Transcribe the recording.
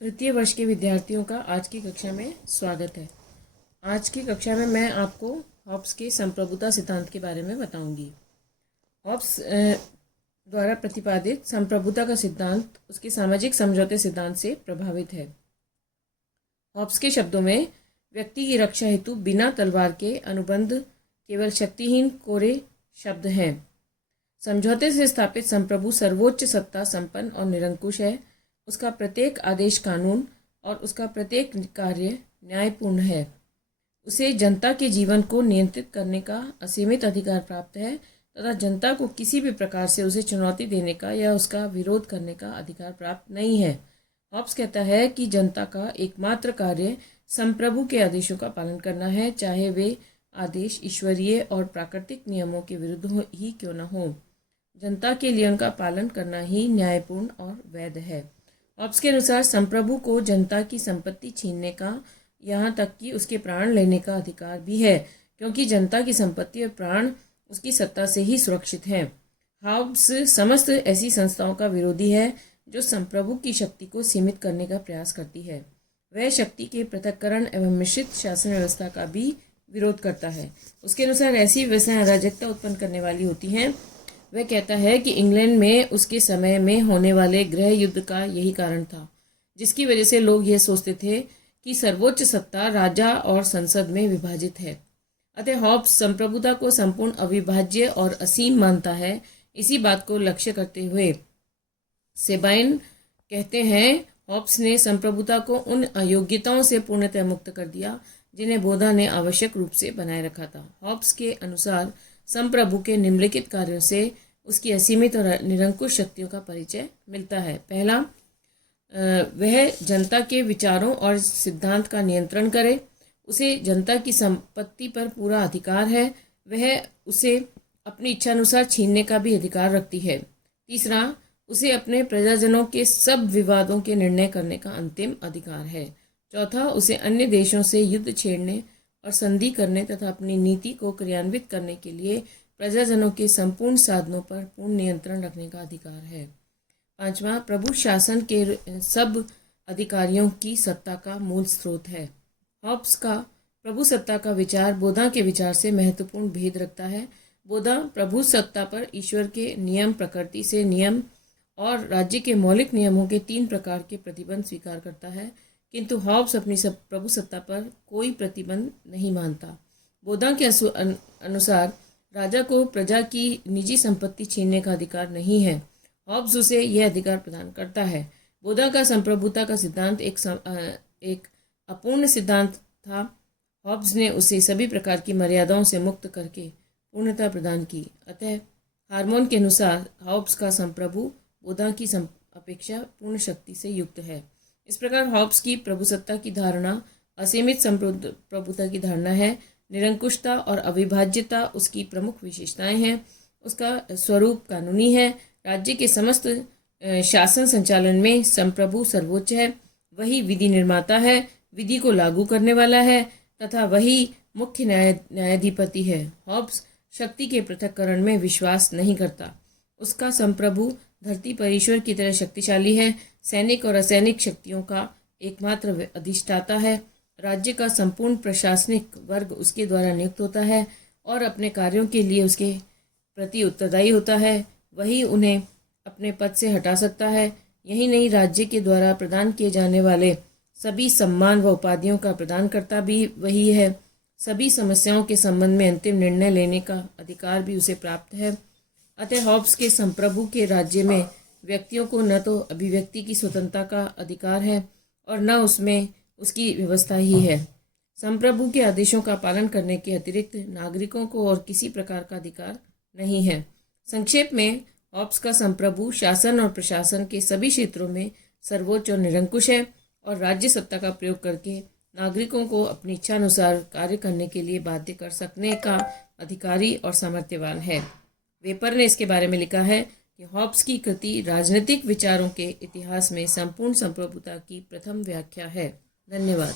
तृतीय वर्ष के विद्यार्थियों का आज की कक्षा में स्वागत है। आज की कक्षा में मैं आपको हॉब्स के संप्रभुता सिद्धांत के बारे में बताऊंगी। हॉब्स द्वारा प्रतिपादित संप्रभुता का सिद्धांत उसके सामाजिक समझौते सिद्धांत से प्रभावित है। हॉब्स के शब्दों में व्यक्ति की रक्षा हेतु बिना तलवार के अनुबंध केवल शक्तिहीन कोरे शब्द हैं। समझौते से स्थापित संप्रभु सर्वोच्च सत्ता संपन्न और निरंकुश है। उसका प्रत्येक आदेश कानून और उसका प्रत्येक कार्य न्यायपूर्ण है। उसे जनता के जीवन को नियंत्रित करने का असीमित अधिकार प्राप्त है तथा जनता को किसी भी प्रकार से उसे चुनौती देने का या उसका विरोध करने का अधिकार प्राप्त नहीं है। हॉब्स कहता है कि जनता का एकमात्र कार्य संप्रभु के आदेशों का पालन करना है, चाहे वे आदेश ईश्वरीय और प्राकृतिक नियमों के विरुद्ध ही क्यों न हो। जनता के लिए उनका पालन करना ही न्यायपूर्ण और वैध है। हॉब्स के अनुसार संप्रभु को जनता की संपत्ति छीनने का, यहाँ तक कि उसके प्राण लेने का अधिकार भी है, क्योंकि जनता की संपत्ति और प्राण उसकी सत्ता से ही सुरक्षित हैं। हॉब्स समस्त ऐसी संस्थाओं का विरोधी है जो संप्रभु की शक्ति को सीमित करने का प्रयास करती है। वह शक्ति के पृथक्करण एवं मिश्रित शासन व्यवस्था का भी विरोध करता है। उसके अनुसार ऐसी व्यवस्थाएं अराजकता उत्पन्न करने वाली होती हैं। वह कहता है कि इंग्लैंड में उसके समय में होने वाले गृह युद्ध का यही कारण था, जिसकी वजह से लोग यह सोचते थे कि सर्वोच्च सत्ता राजा और संसद में विभाजित है। अतः हॉब्स संप्रभुता को संपूर्ण अविभाज्य और असीम मानता है। इसी बात को लक्ष्य करते हुए सेबाइन कहते हैं, हॉब्स ने संप्रभुता को उन अयोग्यताओं से पूर्णतः मुक्त कर दिया जिन्हें बोधा ने आवश्यक रूप से बनाए रखा था। हॉब्स के अनुसार संप्रभु के निम्नलिखित कार्यों से उसकी असीमित और निरंकुश शक्तियों का परिचय मिलता है। पहला, वह जनता के विचारों और सिद्धांत का नियंत्रण करे। उसे जनता की संपत्ति पर पूरा अधिकार है। वह उसे अपनी इच्छानुसार छीनने का भी अधिकार रखती है। तीसरा, उसे अपने प्रजाजनों के सब विवादों के निर्णय करने का अंतिम अधिकार है। चौथा, उसे अन्य देशों से युद्ध छेड़ने और संधि करने तथा अपनी नीति को क्रियान्वित करने के लिए प्रजाजनों के संपूर्ण साधनों पर पूर्ण नियंत्रण रखने का अधिकार है। पांचवा, प्रभु शासन के सब अधिकारियों की सत्ता का मूल स्रोत है। हॉब्स का प्रभु सत्ता का विचार बोधा के विचार से महत्वपूर्ण भेद रखता है। बोधा प्रभु सत्ता पर ईश्वर के नियम, प्रकृति से नियम और राज्य के मौलिक नियमों के 3 प्रकार के प्रतिबंध स्वीकार करता है, किंतु हॉब्स अपनी प्रभु सत्ता पर कोई प्रतिबंध नहीं मानता। बोधा के अनुसार राजा को प्रजा की निजी संपत्ति छीनने का अधिकार नहीं है। हॉब्स उसे यह अधिकार प्रदान करता है। बोधा का संप्रभुता का सिद्धांत एक अपूर्ण सिद्धांत था। हॉब्स ने उसे सभी प्रकार की मर्यादाओं से मुक्त करके पूर्णता प्रदान की। अतः हार्मोन के अनुसार हॉब्स का संप्रभु बोधा की अपेक्षा पूर्ण शक्ति से युक्त है। इस प्रकार हॉब्स की प्रभुसत्ता की धारणा असीमित संप्रभुता की धारणा है। निरंकुशता और अविभाज्यता उसकी प्रमुख विशेषताएं हैं। उसका स्वरूप कानूनी है। राज्य के समस्त शासन संचालन में संप्रभु सर्वोच्च है। वही विधि निर्माता है, विधि को लागू करने वाला है तथा वही मुख्य न्यायाधिपति है। हॉब्स शक्ति के पृथक्करण में विश्वास नहीं करता। उसका संप्रभु धरती पर ईश्वर की तरह शक्तिशाली है। सैनिक और असैनिक शक्तियों का एकमात्र अधिष्ठाता है। राज्य का संपूर्ण प्रशासनिक वर्ग उसके द्वारा नियुक्त होता है और अपने कार्यों के लिए उसके प्रति उत्तरदायी होता है। वही उन्हें अपने पद से हटा सकता है। यही नहीं, राज्य के द्वारा प्रदान किए जाने वाले सभी सम्मान व उपाधियों का प्रदानकर्ता भी वही है। सभी समस्याओं के संबंध में अंतिम निर्णय लेने का अधिकार भी उसे प्राप्त है। अतः हॉब्स के संप्रभु के राज्य में व्यक्तियों को न तो अभिव्यक्ति की स्वतंत्रता का अधिकार है और न उसमें उसकी व्यवस्था ही है। संप्रभु के आदेशों का पालन करने के अतिरिक्त नागरिकों को और किसी प्रकार का अधिकार नहीं है। संक्षेप में, हॉब्स का संप्रभु शासन और प्रशासन के सभी क्षेत्रों में सर्वोच्च और निरंकुश है और राज्य सत्ता का प्रयोग करके नागरिकों को अपनी इच्छानुसार कार्य करने के लिए बाध्य कर सकने का अधिकारी और सामर्थ्यवान है। वेपर ने इसके बारे में लिखा है कि हॉब्स की कृति राजनीतिक विचारों के इतिहास में संपूर्ण संप्रभुता की प्रथम व्याख्या है। धन्यवाद।